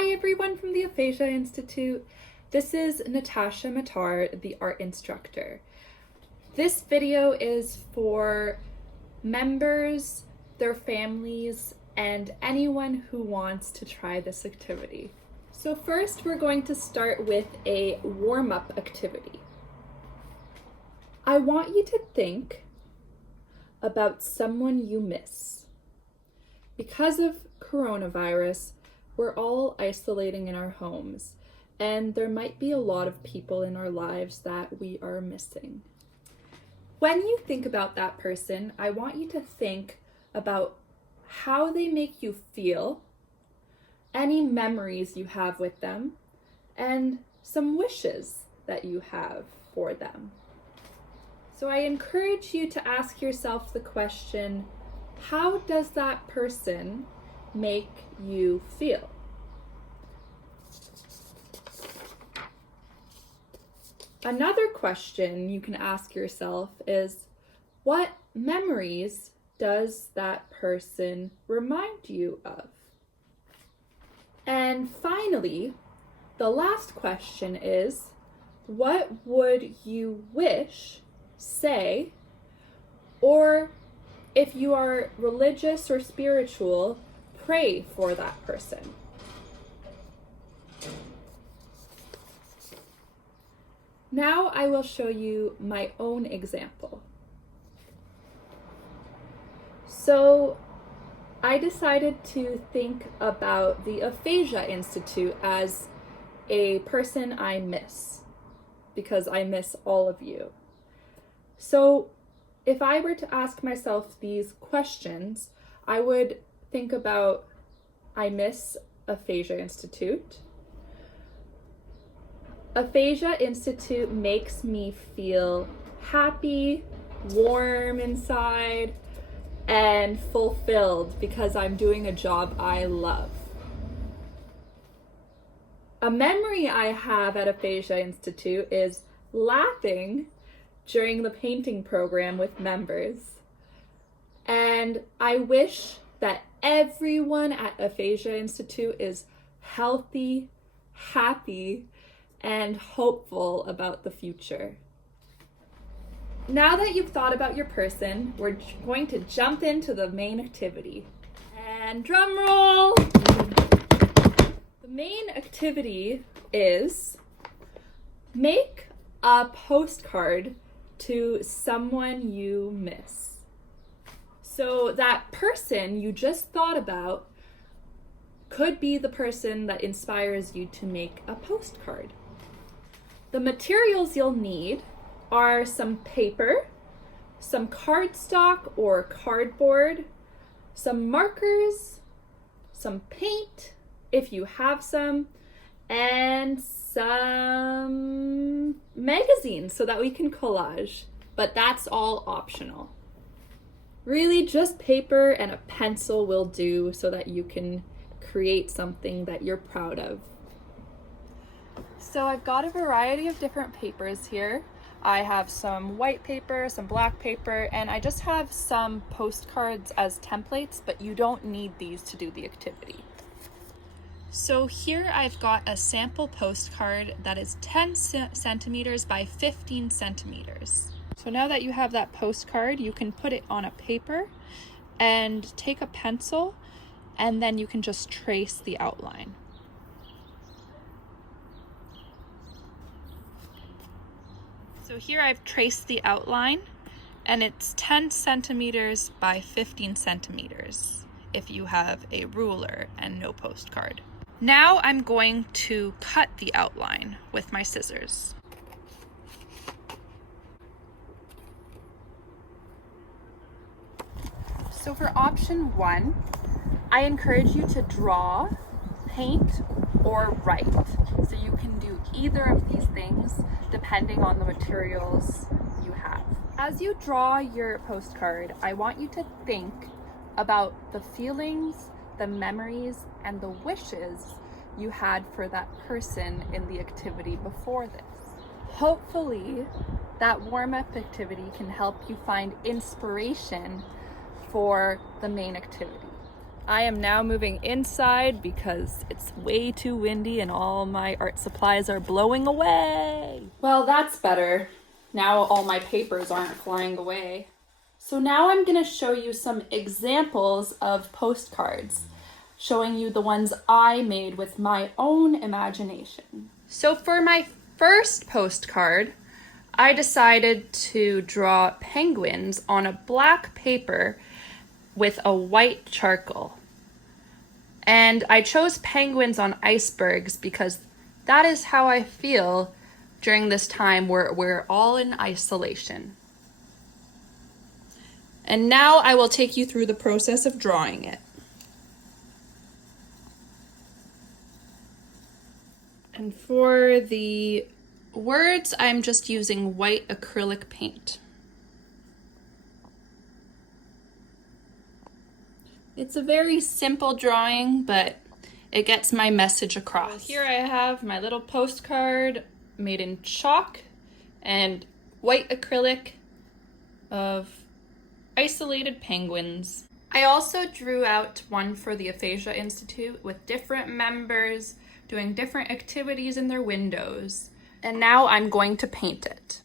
Hi everyone from the Aphasia Institute. This is Natasha Matar, the art instructor. This video is for members, their families, and anyone who wants to try this activity. So first we're going to start with a warm-up activity. I want you to think about someone you miss. Because of coronavirus, we're all isolating in our homes, and there might be a lot of people in our lives that we are missing. When you think about that person, I want you to think about how they make you feel, any memories you have with them, and some wishes that you have for them. So I encourage you to ask yourself the question, how does that person make you feel? Another question you can ask yourself is, what memories does that person remind you of? And finally, the last question is, what would you wish, say, or if you are religious or spiritual, pray for that person. Now I will show you my own example. So I decided to think about the Aphasia Institute as a person I miss, because I miss all of you. So if I were to ask myself these questions, I would think about, I miss Aphasia Institute. Aphasia Institute makes me feel happy, warm inside, and fulfilled because I'm doing a job I love. A memory I have at Aphasia Institute is laughing during the painting program with members. And I wish that everyone at Aphasia Institute is healthy, happy, and hopeful about the future. Now that you've thought about your person, we're going to jump into the main activity. And drum roll! The main activity is make a postcard to someone you miss. So that person you just thought about could be the person that inspires you to make a postcard. The materials you'll need are some paper, some cardstock or cardboard, some markers, some paint, if you have some, and some magazines so that we can collage, but that's all optional. Really, just paper and a pencil will do so that you can create something that you're proud of. So I've got a variety of different papers here. I have some white paper, some black paper, and I just have some postcards as templates, but you don't need these to do the activity. So here I've got a sample postcard that is 10 centimeters by 15 centimeters. So now that you have that postcard, you can put it on a paper and take a pencil, and then you can just trace the outline. So here I've traced the outline, and it's 10 centimeters by 15 centimeters if you have a ruler and no postcard. Now I'm going to cut the outline with my scissors. So for option 1, I encourage you to draw, paint, or write. So you can do either of these things depending on the materials you have. As you draw your postcard, I want you to think about the feelings, the memories, and the wishes you had for that person in the activity before this. Hopefully, that warm-up activity can help you find inspiration for the main activity. I am now moving inside because it's way too windy and all my art supplies are blowing away. Well, that's better. Now all my papers aren't flying away. So now I'm going to show you some examples of postcards, showing you the ones I made with my own imagination. So for my first postcard, I decided to draw penguins on a black paper with a white charcoal. And I chose penguins on icebergs because that is how I feel during this time where we're all in isolation. And now I will take you through the process of drawing it. And for the words, I'm just using white acrylic paint. It's a very simple drawing, but it gets my message across. Here I have my little postcard made in chalk and white acrylic of isolated penguins. I also drew out one for the Aphasia Institute with different members doing different activities in their windows. And now I'm going to paint it.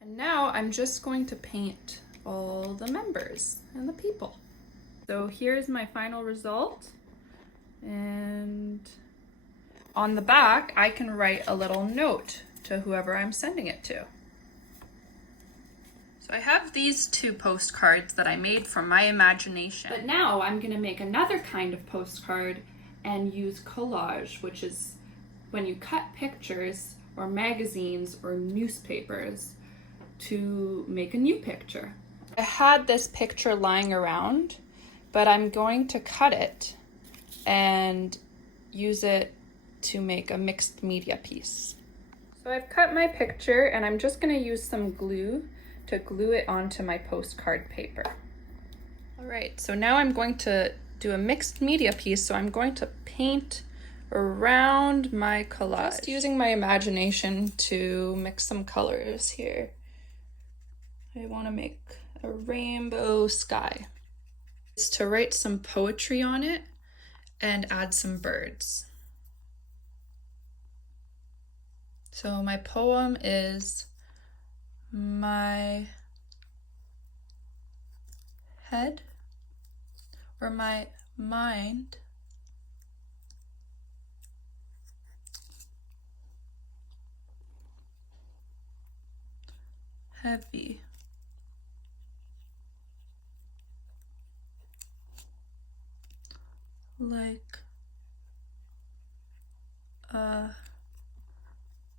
And now I'm just going to paint all the members and the people. So here's my final result. And on the back, I can write a little note to whoever I'm sending it to. So I have these two postcards that I made from my imagination. But now I'm going to make another kind of postcard and use collage, which is when you cut pictures or magazines or newspapers to make a new picture. I had this picture lying around, but I'm going to cut it and use it to make a mixed media piece. So I've cut my picture and I'm just going to use some glue to glue it onto my postcard paper. All right, so now I'm going to do a mixed media piece, so I'm going to paint around my collage. Just using my imagination to mix some colors here. I want to make a rainbow sky. It's to write some poetry on it and add some birds. So my poem is my head or my mind heavy. Like a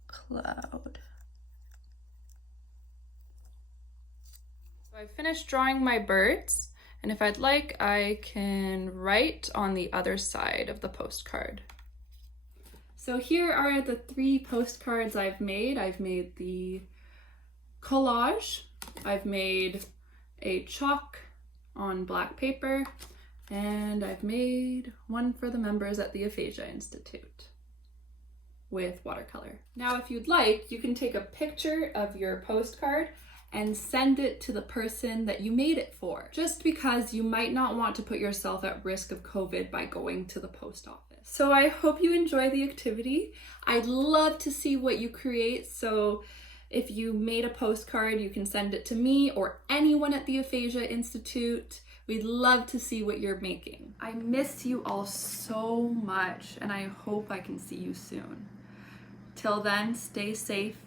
cloud. So I finished drawing my birds, and if I'd like, I can write on the other side of the postcard. So here are the 3 postcards I've made. I've made the collage, I've made a chalk on black paper, and I've made one for the members at the Aphasia Institute with watercolor. Now, if you'd like, you can take a picture of your postcard and send it to the person that you made it for, just because you might not want to put yourself at risk of COVID by going to the post office. So I hope you enjoy the activity. I'd love to see what you create, so if you made a postcard, you can send it to me or anyone at the Aphasia Institute. We'd love to see what you're making. I miss you all so much, and I hope I can see you soon. Till then, stay safe,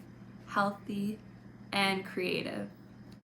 healthy, and creative.